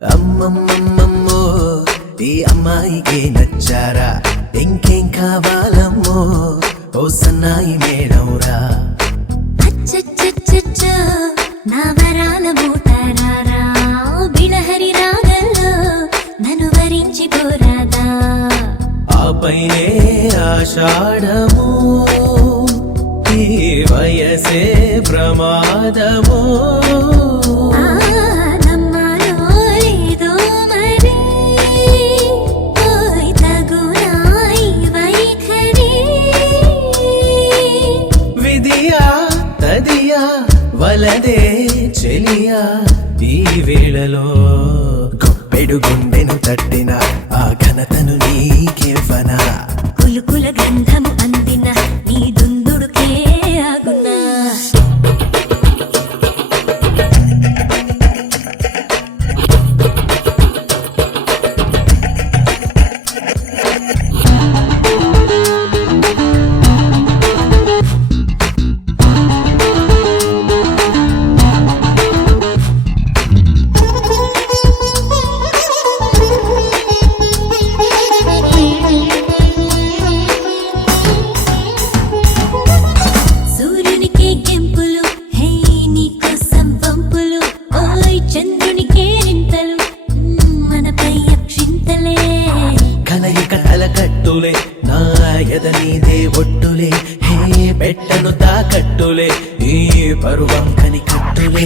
అమ్మమ్మమ్మమ్మో ఈ అమ్మాయికి నచ్చారా ఇంకేం కావాలమ్మో ఓ సన్నాయి మేడంరా అచ్చచ్చచ్చచ్చో నా వరాల మూటారారా బిలహరి రాగల్లో నన్ను వరించి పోరాదా ఆపైనే ఆషాఢము ఈ వయసే ప్రమాదము వలదే చెలియా ఈ వేళలో గొప్పెడు గుండెను తట్టిన ఆ ఘనతను నీకేవనా కులుకుల గంధము అందిన నీ దుందుడుకే ఆగునా కట్టులే నా ఎదనీదే ఒట్టులే హే పెట్టను తాకట్టులే ఈ పరువం కని కట్టులే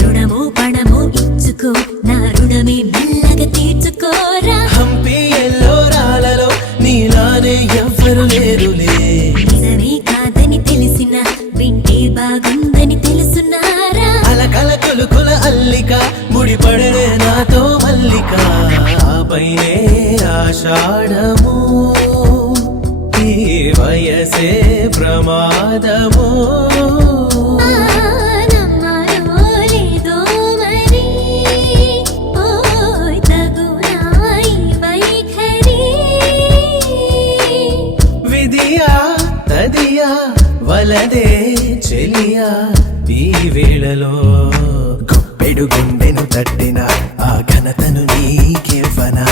రుణము పణము ఇచ్చుకో నా రుణమే మెల్లగా తీర్చుకోరా హంపి ఎల్లోరాలలో నీలానే ఎవ్వరు లేరులే నిజమే కాదని తెలిసిన వింటే బాగుందని తెలుసున్నారా అలకల కొలుకుల అల్లిక ముడిపడనే నాతో మల్లిక ఆపైనే ఆషాఢము ఈ వయసే ప్రమాదము విధియా తదియా వలదే చెలియా ఈ వేళలో గొప్పెడు గుండెను తట్టిన ఆ ఘనతను నీకేవనా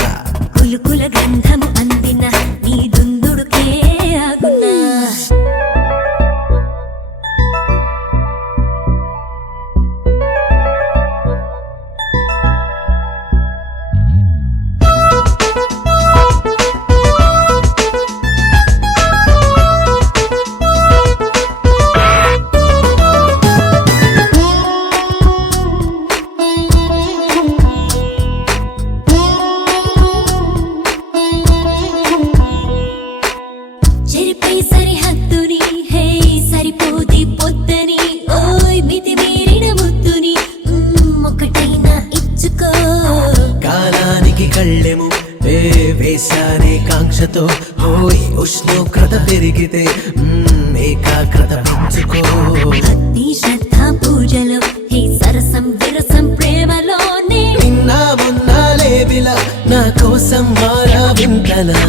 కులుకుల గంధము అందిన నీ దుందుడుకే ఆగునా సరిహద్దుని హే సరిపోది పొద్దని ఓయ్ మితి మీరిన ముద్దుని ఒకటైనా ఇచ్చుకో కాలానికి కళ్ళెము వేసానే కాంక్షతో ఓయ్ ఉష్ణోగ్రత పెరిగితే ఏకాగ్రత పెంచుకో భక్తి శ్రద్ధ పూజలో హే సరసం విరసం ప్రేమలోనే నిన్నా మొన్నా లేవిలా నా కోసం మారా వింతలా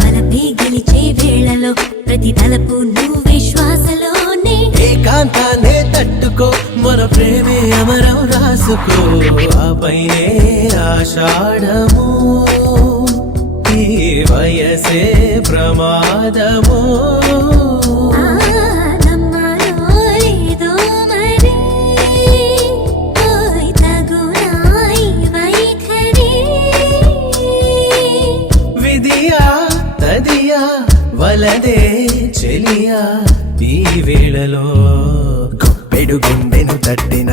బలపై గెలిచే వేళలో ప్రతి తలపు నువ్వు విశ్వాసలోనే ఏకాంతాన్నే తట్టుకో మన ప్రేమే అమరం రాసుకో ఆపైనే ఆషాఢము ఈ వయసే ప్రమాదము విధియా తదియా వలదే చెలియా ఈ వేళలో గొప్పెడు గుండెను తట్టిన